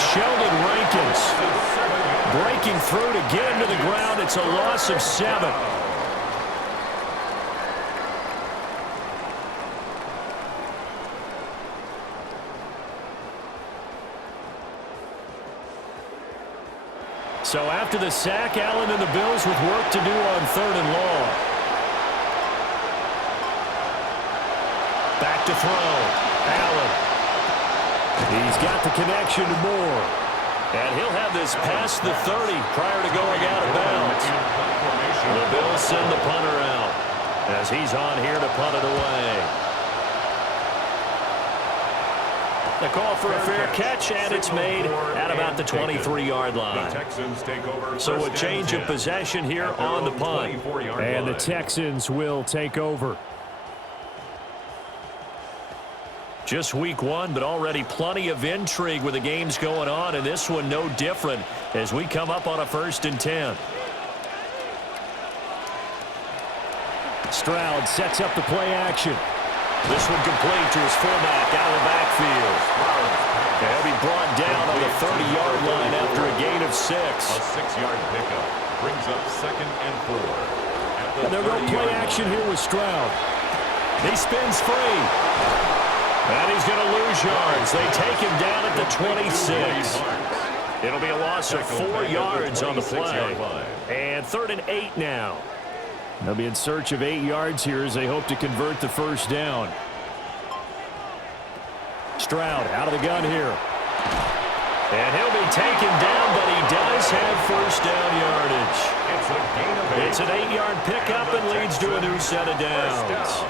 Sheldon Rankins breaking through to get him to the ground. It's a loss of 7. So after the sack, Allen and the Bills with work to do on third and long. Back to throw. Allen. He's got the connection to Moore. And he'll have this past the 30 prior to going out of bounds. The Bills send the punter out as he's on here to punt it away. The call for a fair catch, and it's made at about the 23-yard line. So a change of possession here on the punt. And the Texans will take over. Just week 1, but already plenty of intrigue with the games going on, and this one no different as we come up on a first and 10. Stroud sets up the play action. This one complete to his fullback out of the backfield. And he'll be brought down on the 30-yard line after a gain of 6. A 6-yard pickup brings up second and 4. And they're going to play action here with Stroud. He spins free. And he's going to lose yards. They take him down at the 26. It'll be a loss of 4 yards on the play. And 3rd and 8 now. They'll be in search of 8 yards here as they hope to convert the first down. Stroud out of the gun here. And he'll be taken down, but he does have first down yardage. It's an 8-yard pickup and leads to a new set of downs.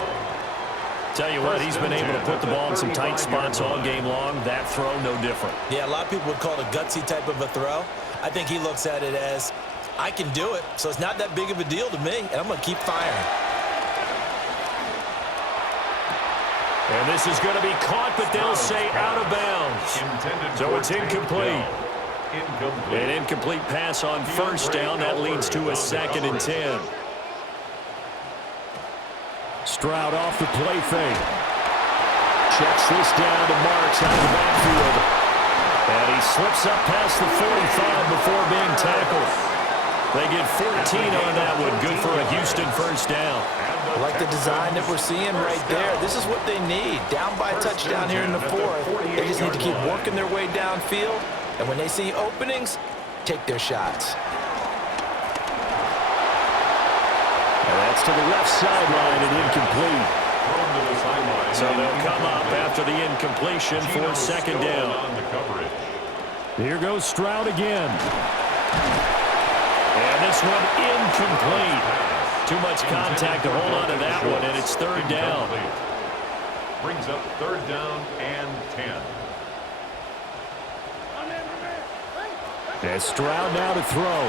Tell you what, he's been able to put the ball in some tight spots all game long. That throw, no different. Yeah, a lot of people would call it a gutsy type of a throw. I think he looks at it as, I can do it, so it's not that big of a deal to me, and I'm going to keep firing. And this is going to be caught, but they'll say out of bounds. So it's incomplete. An incomplete pass on first down. That leads to a 2nd and 10. Stroud off the play fake. Checks this down to Marks out of the backfield. And he slips up past the 45 before being tackled. They get 14 on that one. Good for a Houston first down. I like the design that we're seeing right there. This is what they need. Down by a touchdown here in the fourth. They just need to keep working their way downfield. And when they see openings, take their shots. And that's to the left sideline and incomplete. So they'll come up after the incompletion for second down. Here goes Stroud again. And this one incomplete. Too much contact to hold on to that one, and it's third down. Brings up third down and 10. And Stroud now to throw.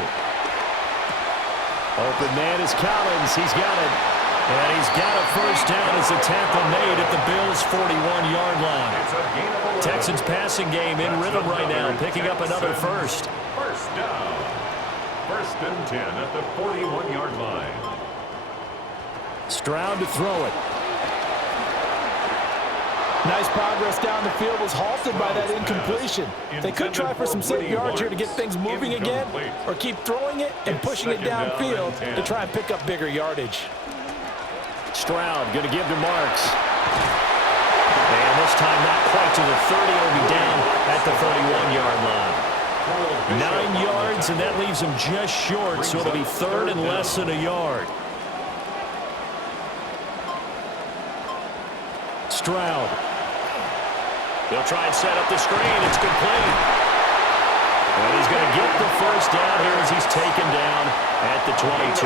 Open man is Collins. He's got it. And he's got a first down as a tackle made at the Bills' 41-yard line. Texans passing game in rhythm right now, picking up another first. First down. First and 10 at the 41-yard line. Stroud to throw it. Nice progress down the field, was halted by that incompletion. They could try for some safe yards here to get things moving again, or keep throwing it and pushing it downfield to try and pick up bigger yardage. Stroud going to give to Marks. And this time not quite to the 30. It'll be down at the 31-yard line. 9 yards, and that leaves him just short, so it'll be third and less than a yard. Stroud. He'll try and set up the screen. It's complete. And he's going to get the first down here as he's taken down at the 22.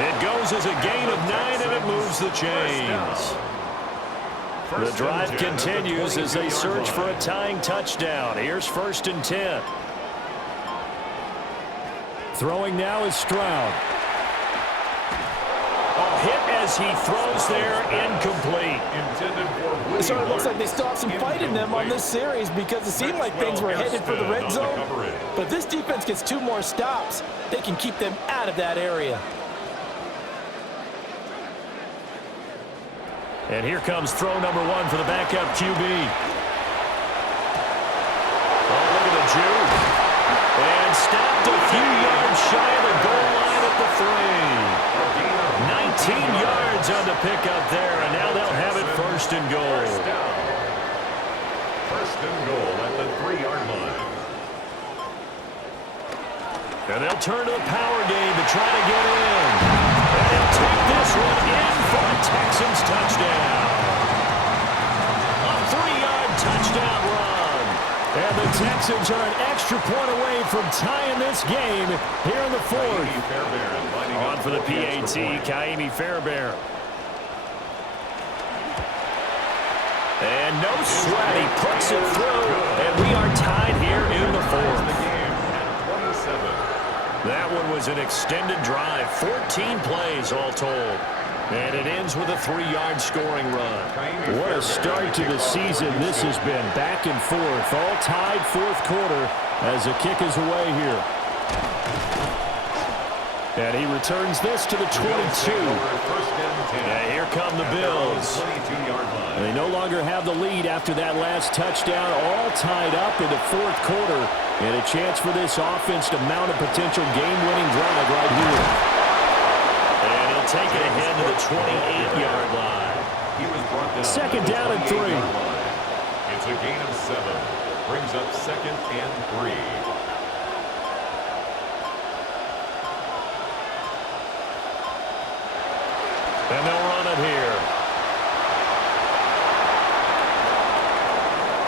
It goes as a gain of 9, and it moves the chains. The drive continues as they search for a tying touchdown. Here's first and 10. Throwing now is Stroud. Hit as he throws there, incomplete. It sort of looks like they still have some fight in them on this series because it seemed like things were headed for the red zone. But if this defense gets 2 more stops, they can keep them out of that area. And here comes throw number 1 for the backup QB. Oh, look at the juke. And stopped a few yards shy of the goal line at the 3. 19 yards on the pickup there, and now they'll have it first and goal. First and goal at the 3-yard line. And they'll turn to the power game to try to get in. And they'll take this one in for a Texans touchdown. A 3-yard touchdown run. And the Texans are an extra point away from tying this game here in the fourth. On for the PAT, Kaimi Fairbairn. And no sweat, he puts it through, and we are tied here in the fourth. That one was an extended drive, 14 plays all told. And it ends with a 3-yard scoring run. What a start to the season this has been. Back and forth, all tied fourth quarter as the kick is away here. And he returns this to the 22. And here come the Bills. They no longer have the lead after that last touchdown. All tied up in the fourth quarter. And a chance for this offense to mount a potential game-winning drive right here. And he'll take it ahead to the 28-yard line. Second down and 3. It's a gain of 7. Brings up second and 3. And they'll run it here.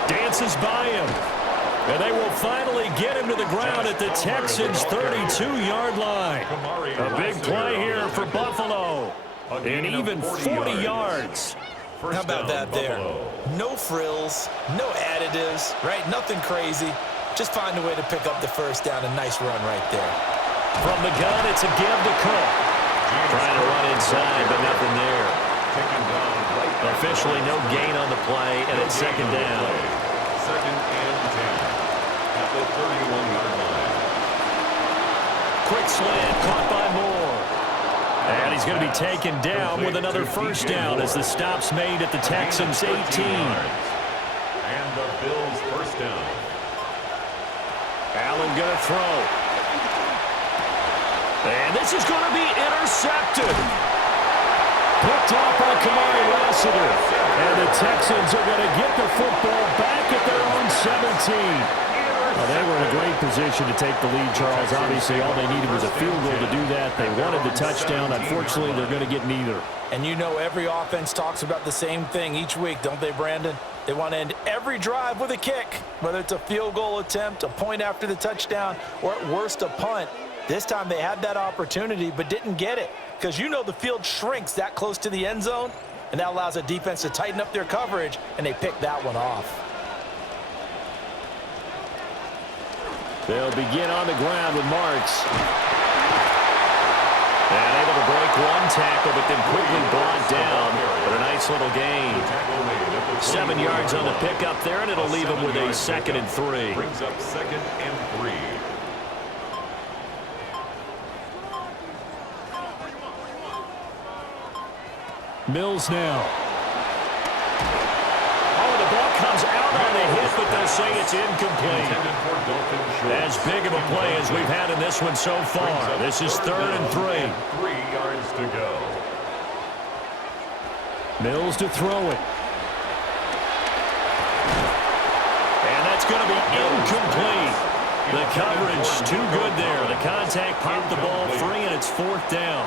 Dances by him. And they will finally get him to the ground at the Texans' 32-yard line. A big play here for Buffalo. And even 40 yards. How about that there? No frills, no additives, right? Nothing crazy. Just find a way to pick up the first down. A nice run right there. From the gun, it's a give to Cook. Trying to run inside, but nothing there. Officially no gain on the play, and it's second down. Second and 10 at the 31-yard line. Quick slant, caught by Moore. And he's going to be taken down with another first down as the stop's made at the Texans' 18. And the Bills' first down. Allen going to throw. And this is going to be intercepted. Picked off by Kamari Lassiter. And the Texans are going to get the football back at their own 17. Well, they were in a great position to take the lead, Charles. Obviously, all they needed was a field goal to do that. They wanted the touchdown. Unfortunately, they're going to get neither. And you know every offense talks about the same thing each week, don't they, Brandon? They want to end every drive with a kick, whether it's a field goal attempt, a point after the touchdown, or at worst a punt. This time they had that opportunity but didn't get it because you know the field shrinks that close to the end zone, and that allows a defense to tighten up their coverage, and they pick that one off. They'll begin on the ground with Marks. And able to break one tackle, but then quickly brought down. But a nice little gain. 7 yards on the pickup there, and it'll leave him with a 2nd and 3. Brings up 2nd and 3. Mills now. Oh, the ball comes out on the hit, but they'll say it's incomplete. As big of a play as we've had in this one so far. This is 3rd and 3. 3 yards to go. Mills to throw it. And that's going to be incomplete. The coverage too good there. The contact popped the ball free, and it's 4th down.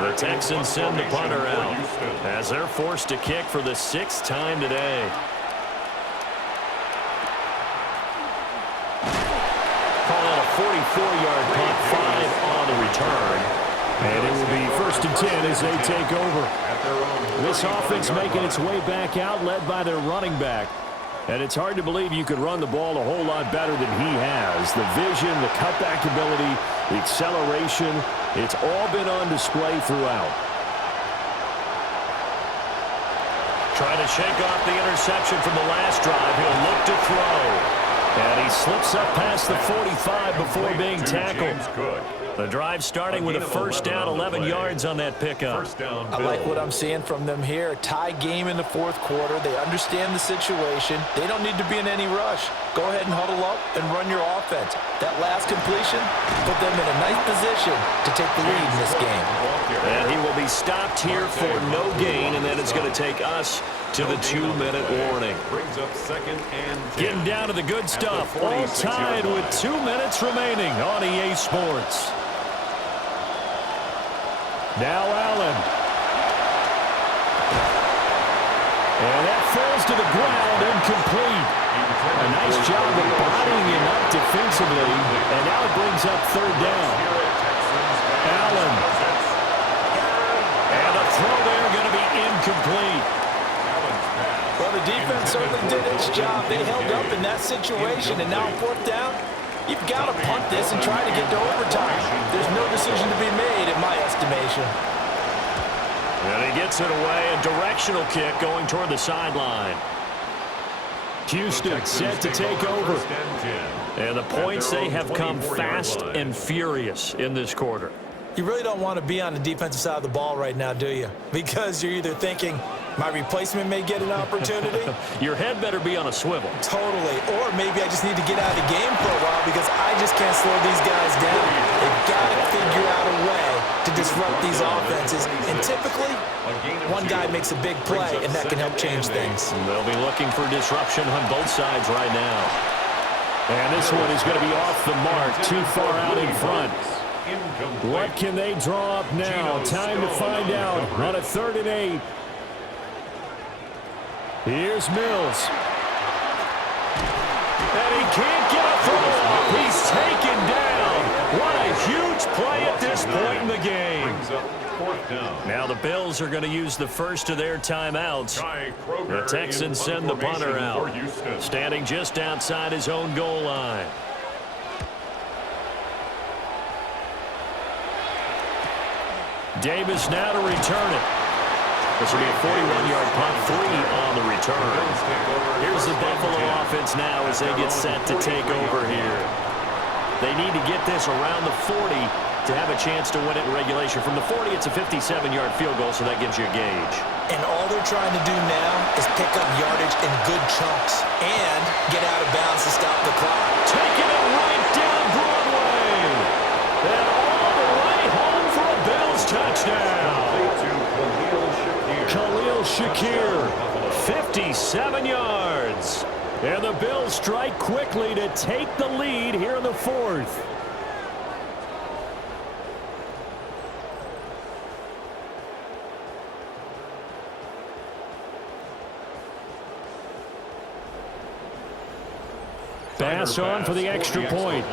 The Texans send the punter out as they're forced to kick for the 6th time today. Call out a 44-yard punt, 5 on the return. And it will be 1st and 10 as they take over. This offense making its way back out, led by their running back. And it's hard to believe you could run the ball a whole lot better than he has. The vision, the cutback ability, the acceleration, it's all been on display throughout. Trying to shake off the interception from the last drive. He'll look to throw. And he slips up past the 45 before being tackled. The drive starting with a 1st down, 11 yards on that pickup. I like what I'm seeing from them here. Tie game in the 4th quarter. They understand the situation. They don't need to be in any rush. Go ahead and huddle up and run your offense. That last completion put them in a nice position to take the lead in this game. And he will be stopped here for no gain, and then it's going to take us to the 2-minute warning. Brings up 2nd and 10. Getting down to the good stuff. All tied with 2 minutes remaining on EA Sports. Now Allen. And that falls to the ground, incomplete. A nice job of bodying him up defensively. And now it brings up 3rd down. Allen. And the throw there going to be incomplete. Well, the defense certainly did its job. They held up in that situation, and now 4th down, you've got to punt this and try to get to overtime. There's no decision to be made, in my estimation. And he gets it away, a directional kick going toward the sideline. Houston set to take over. And the points, they have come fast and furious in this quarter. You really don't want to be on the defensive side of the ball right now, do you? Because you're either thinking, my replacement may get an opportunity. Your head better be on a swivel. Totally. Or maybe I just need to get out of the game for a while because I just can't slow these guys down. They've got to figure out a way to disrupt these offenses. And typically, one guy makes a big play, and that can help change things. They'll be looking for disruption on both sides right now. And this one is going to be off the mark, too far out in front. What can they draw up now? Time to find out on a 3rd and 8. Here's Mills. And he can't get a throw off. He's taken down. What a huge play at this point in the game. Now the Bills are going to use the first of their timeouts. The Texans send the punter out, standing just outside his own goal line. Davis now to return it. This will be a 41-yard punt, 3 on the return. Here's the Buffalo offense now as they get set to take over here. They need to get this around the 40 to have a chance to win it in regulation. From the 40, it's a 57-yard field goal, so that gives you a gauge. And all they're trying to do now is pick up yardage in good chunks and get out of bounds to stop the clock. Taking it right down Broadway. And all the strike quickly to take the lead here in the fourth. Pass on for the extra point.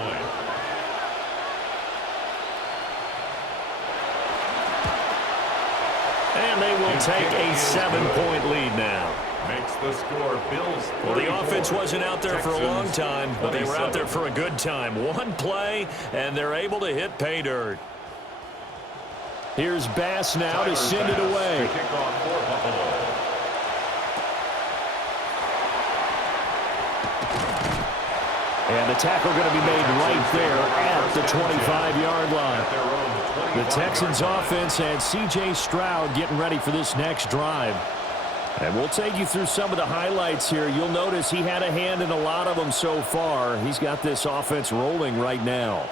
And they will take a 7-point lead now. Makes the score Bills. Well, the offense wasn't out there for a long time, but they were out there for a good time. One play, and they're able to hit pay dirt. Here's Bass now to send it away. Kickoff for Buffalo. And the tackle going to be made right there at the 25-yard line. The Texans offense and C.J. Stroud getting ready for this next drive. And we'll take you through some of the highlights here. You'll notice he had a hand in a lot of them so far. He's got this offense rolling right now.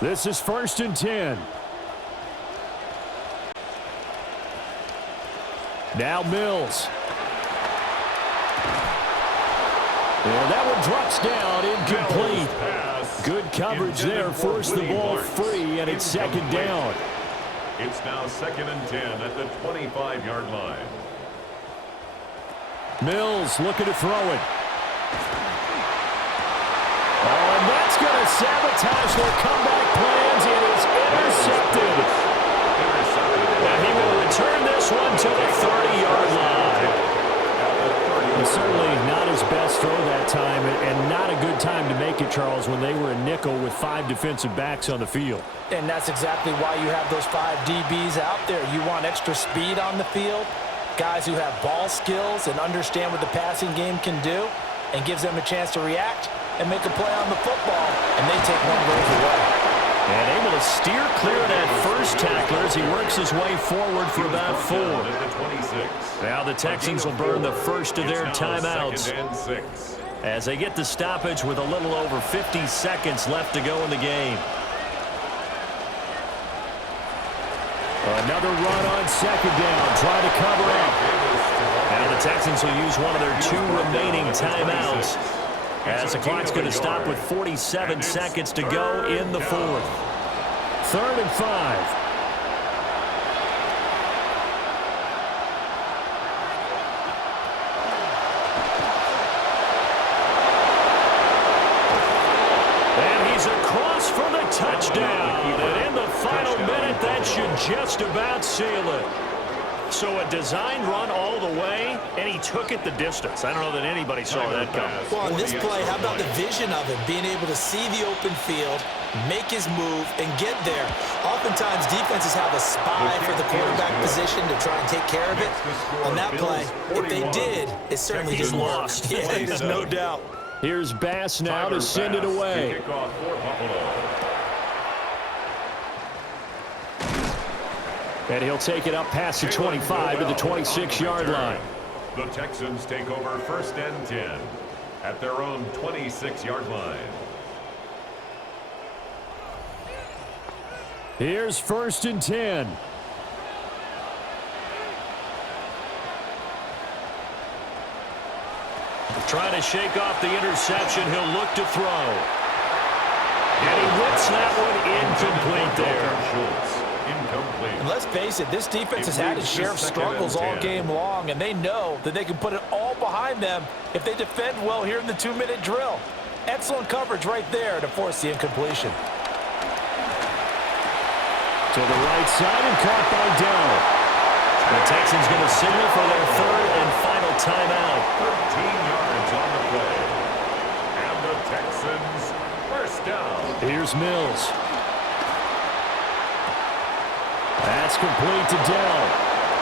This is 1st and 10. Now Mills. And that one drops down, incomplete. Good coverage there, forced the ball free, and it's 2nd down. It's now 2nd and 10 at the 25-yard line. Mills looking to throw it. Oh, and that's going to sabotage their comeback plans. It is intercepted. And he will return this one to the 30-yard line. Certainly not his best throw that time, and not a good time to make it, Charles, when they were a nickel with 5 defensive backs on the field. And that's exactly why you have those 5 DBs out there. You want extra speed on the field, guys who have ball skills and understand what the passing game can do, and gives them a chance to react and make a play on the football, and they take one of those away. And able to steer clear of that first tackler as he works his way forward for about 4. Now the Texans will burn the first of their timeouts as they get the stoppage with a little over 50 seconds left to go in the game. Another run on 2nd down, try to cover up. Now the Texans will use one of their 2 remaining timeouts, as the clock's going to stop with 47 seconds to go in the 4th. 3rd and 5. And he's across for the touchdown. And in the final minute, that should just about seal it. So a designed run all the way, and he took it the distance. I don't know that anybody saw that coming. Well, on this play, how about the vision of him, being able to see the open field, make his move, and get there. Oftentimes, defenses have a spy for the quarterback position to try and take care of it. On that play, if they did, it certainly didn't work. Yeah, there's no doubt. Here's Bass now to send it away. And he'll take it up past the 25 to the 26-yard line. The Texans take over 1st and 10 at their own 26-yard line. Here's 1st and 10. Trying to shake off the interception. He'll look to throw. And he whips that one incomplete there. And let's face it, this defense has had its share of struggles all game long, and they know that they can put it all behind them if they defend well here in the 2-minute drill. Excellent coverage right there to force the incompletion. To the right side and caught by Dell. The Texans going to signal for their 3rd and final timeout. 13 yards on the play. And the Texans 1st down. Here's Mills. That's complete to Dell.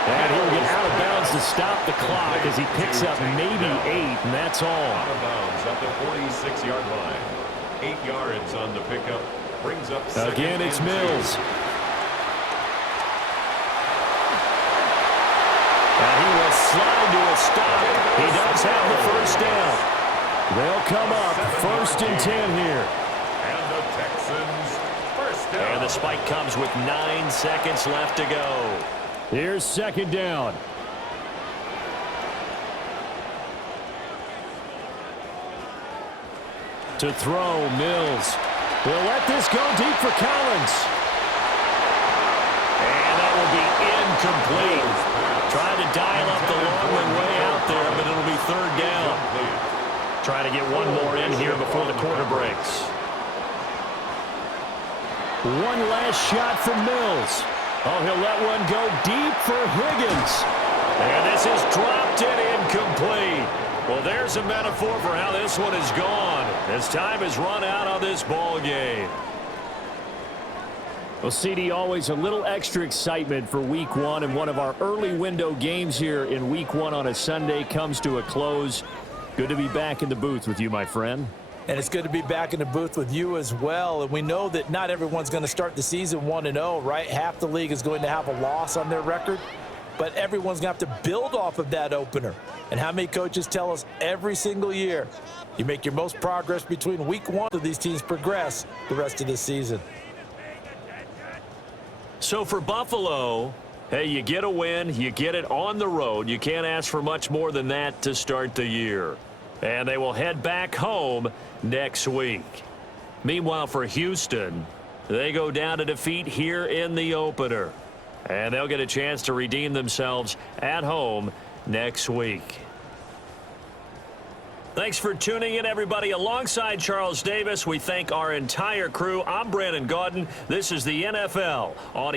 And he'll get out of bounds to stop the clock as he picks up maybe 8, and that's all. Out of bounds at the 46-yard line. 8 yards on the pickup. Brings up again, it's Mills. And he will slide to a stop. He does have the 1st down. They'll come up 1st and 10 here. And the Texans First down. And the spike comes with 9 seconds left to go. Here's second down. To throw, Mills. He'll let this go deep for Collins. And that will be incomplete. Trying to dial up the long way out there, but it'll be third down. Trying to get one more in here before the quarter breaks. One last shot from Mills. Oh, he'll let one go deep for Higgins. And this is dropped and incomplete. Well, there's a metaphor for how this one is gone. As time has run out on this ball game. Well, CD, always a little extra excitement for Week 1, and one of our early window games here in Week 1 on a Sunday comes to a close. Good to be back in the booth with you, my friend. And it's good to be back in the booth with you as well. And we know that not everyone's going to start the season 1-0, right? Half the league is going to have a loss on their record. But everyone's going to have to build off of that opener. And how many coaches tell us every single year, you make your most progress between Week 1 of these teams progress the rest of the season. So for Buffalo, hey, you get a win, you get it on the road. You can't ask for much more than that to start the year. And they will head back home next week. Meanwhile, for Houston, they go down to defeat here in the opener. And they'll get a chance to redeem themselves at home next week. Thanks for tuning in, everybody. Alongside Charles Davis, we thank our entire crew. I'm Brandon Gaudin. This is the NFL on